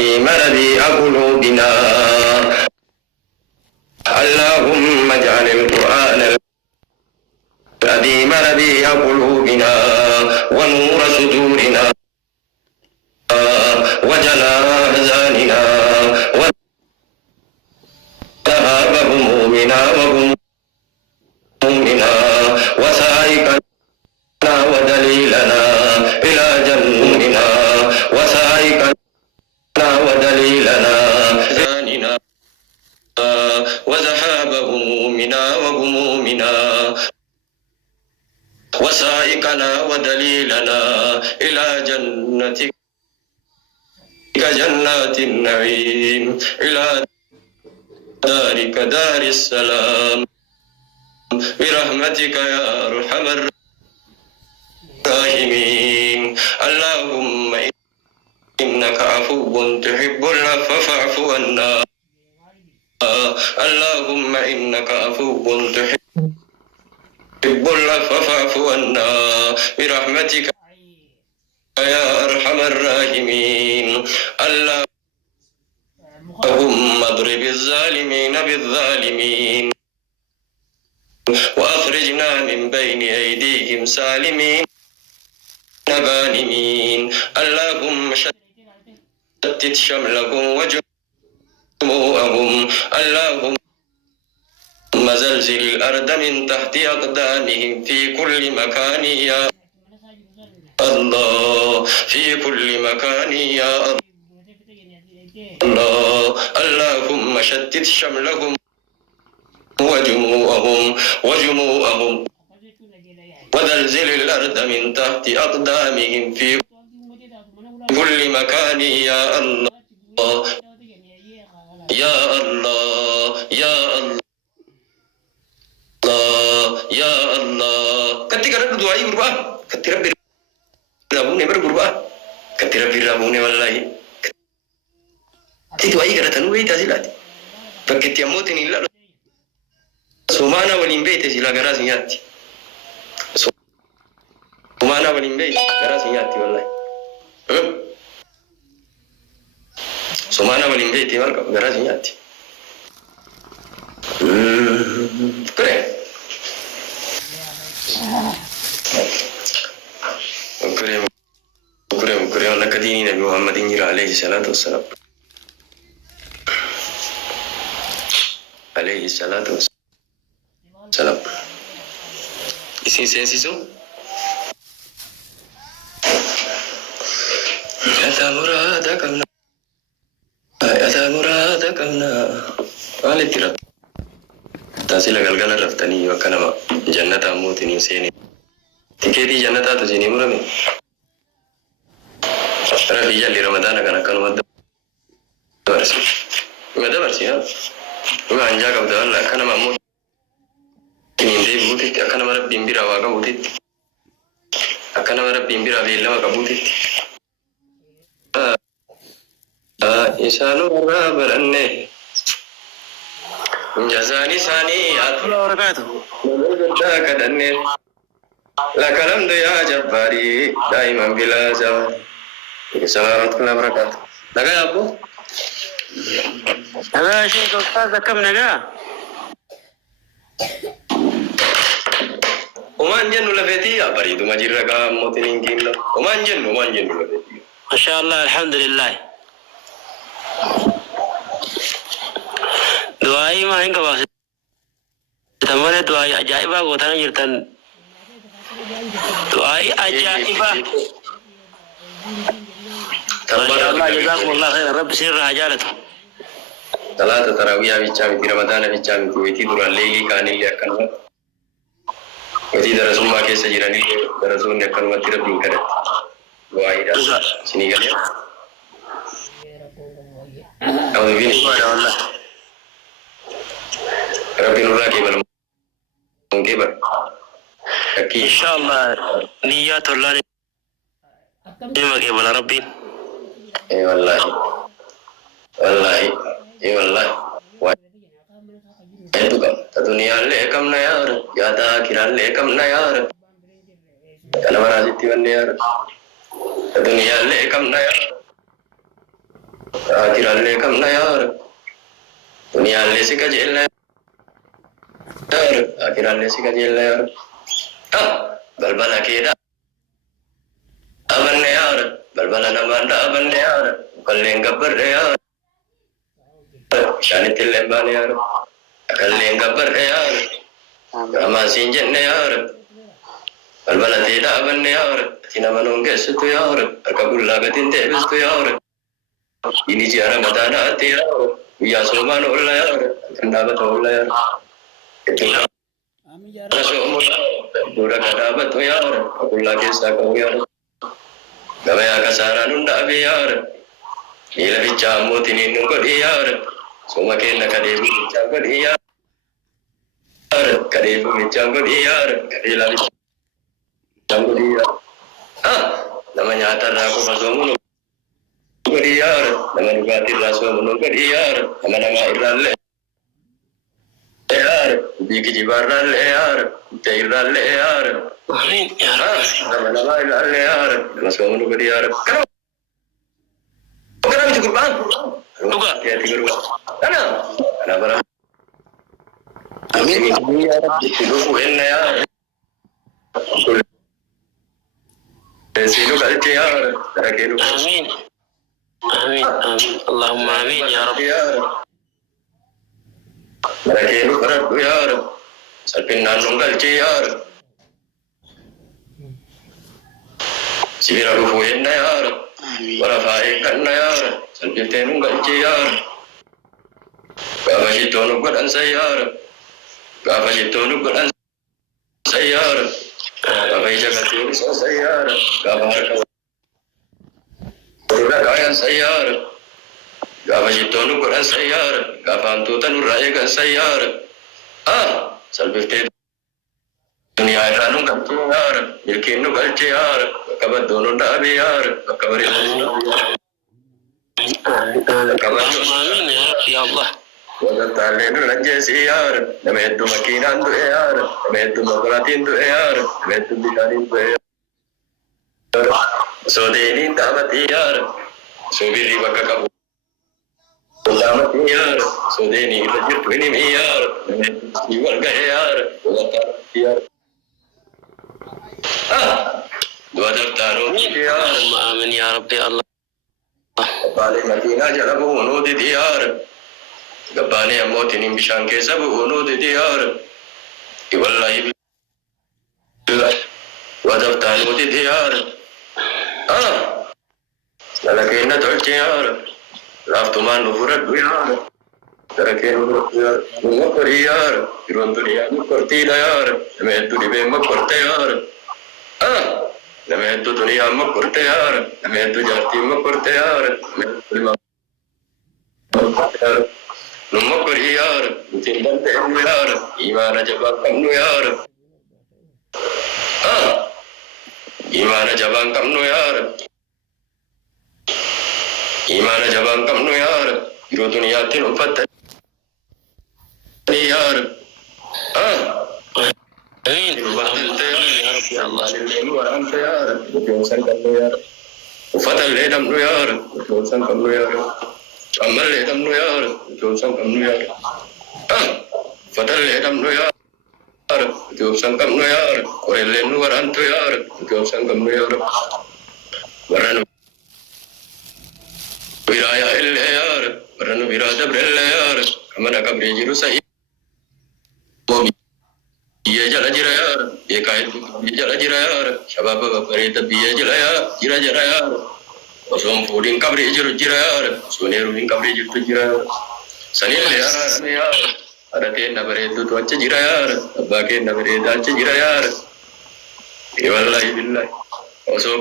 مرضي قلوبنا اللهم اجعل القرآن العظيم ربيع قلوبنا ونور صدورنا وجلاء أحزاننا وذهاب همومنا وغمومنا وسائقنا ودليلنا إلى جنتنا وسائقنا ودليلنا أحزاننا وذهاب همومنا وغمومنا وسائقنا ودليلنا إلى جنتك جنات النعيم إلى دارك دار السلام برحمتك يا أرحم الراحمين اللهم إنك عفو تحب العفو فاعف عنا اللهم إنك عفو تحب العفو فاعف عنا برحمتك يا أرحم الراحمين اللهم اضرب الظالمين بالظالمين وأخرجنا من بين أيديهم سالمين غانمين اللهم شتت شملهم وجموعهم اللهم زلزل الأرض من تحت أقدامهم في كل مكان يا الله في كل مكان يا الله اللهم شتت شملهم وجموعهم وزلزل الأرض من تحت أقدامهم في كل مكان يا الله يا الله يا الله يا الله ketika ada doa ini berubah ketika Rabune berubah ketika Rabune wallahi itu aja kada tanu itu silati pakai tiamut ini lah sumana walimbe itu sila garas nyati sumana walimbe garas nyati wallahi sumana walimbe itu garas nyati keren كريم لك ديني نبي محمد عليه الصلاة والسلام عليه الصلاة والسلام isin sensisu yata murada kamna wale tirat tasila galgala raftani wakana jannata mutini seni tiketi jannata to jini murame Rabi jalli Ramadan kan wadda barsi wadda barsi ha wa anja ka wadda Allah kana mamut inde buti kana mara bimbira wa ka buti kana mara bimbira bella wa ka buti insanu baranne jazani sani atula barakatuh da kadanne lakalam ya jabbari daiman bila zawal Assalamualaikum warahmatullahi wabarakatuh. Naga Abu? Naga Syekh Ustaz Zakam naga? Oman jen nula feti ya bari tu majir raga motin ingin lo. Oman jen nula feti. Masya Allah, alhamdulillah. Doai mah enggak bahasa. Tamane doai ajaib aku tanah jirtan. Doai ajaib. Allah jazakumullah khair rabbi sirra hajalatu talata tarawih bichami di ramadan bichami kuiti dura leili kani liakan wa kuiti darasul ma ke sajirani darasul ne kan watira bin kada wa ida sini kali ya awu bini Allah rabbi nurra ke bal mungkin bar insyaallah niyatullah Terima kasih kepada Rabbi. Wallahi. Wah. Itu kan. Dunia lekam nayar, yada kira lekam nayar. Kalau mana sih tiwan nayar. Dunia lekam nayar. آخر اللي كم نيار دنيا اللي سكجل نيار آخر اللي سكجل نيار بلبلا كده أبن نيار بلبلا نمان أبن نيار كلين قبر نيار شانت اللمبان نيار كلين قبر نيار رما سينجن نيار بلبلا تيدا أبن نيار تينا منون قسط يار أكبر لاغتين تبست يار ini jiara matana tira ya soman ulla yar kandabat ulla yar rasul dura kandabat yar ulla kesa ko yar gawaya kasara nunda be yar ila bichamu tinin ko yar soma ke na kade bicham ko yar kade bicham ko yar ila bicham ko yar namanya tarra ko basomu Beriyar dengan batin rasul menunggu beriyar nama-nama irale yar bigi jibaran yar teiran yar amin ya nama-nama irale yar rasul menunggu beriyar kenapa cukup bang juga ya tiga kenapa amin ya rabbi itu ya Silu kalci yar terakhir amin آمين آمين اللهم آمين يا رب لكن رب يا رب سلبنا نونغال يا رب سيرا روحنا يا رب ورفاعنا يا رب سلبنا نونغال يا رب كافي تونو بدن سيار كافي تونو بدن سيار كافي جگتو سيار كافي Udah kaya sayar, gak itu nu kurang sayar, gak bantu tanu raya kan sayar, salbif te dunia iranu kan sayar, yakin nu kan sayar, kabar dono dah biar, kabar itu. Kabar amin ya Allah. Wajar talen lagi sayar, nama itu makinan tu yar, nama itu makulatin tu yar, nama itu bikarin tu yar. Sodeni damat yar, sobiri bakakabu. Damat yar, sodeni rajut ini yar, iwal gaya yar, watar yar. Dua daftar yar, amin ya Rabbi Allah. Balik Madinah jalabu uno di yar, gabane amot ini bishan ke sabu uno di yar, iwallahi. Dua daftar di yar. Lalaki na tolci yar, laftuman nufurat yar, lalaki nufurat yar, nunggu yar, iruntu dia nukorti yar, nametu di bemba korte yar, nametu dunia makorte yar, nametu jati makorte yar, nunggu yar, tindan tenu yar, imana jabang kamu yar, imana jabang kamu yar. Imana jabang kamu yar, iru dunia tin upat yar, amin. Ya Allah, luar anta yar, dosan kamu yar, upat ledam yar, dosan kamu yar, amal ledam yar, dosan kamu yar, upat ledam yar, dosan kamu yar, korelen luar anta yar, dosan kamu yar, waran Wiraya yar, beranu wirada yar, kamana kabri jiru sai. Iya jala jira yar, ye kait jala jira yar, shabab bapare tabiya jala jira yar. Osom fudin kabri jiru jira yar, suneru in kabri jiru jira yar. Sanil yar, ada te nabare tu acha jira yar, abake nabare da acha jira yar. Wallahi billahi. Osom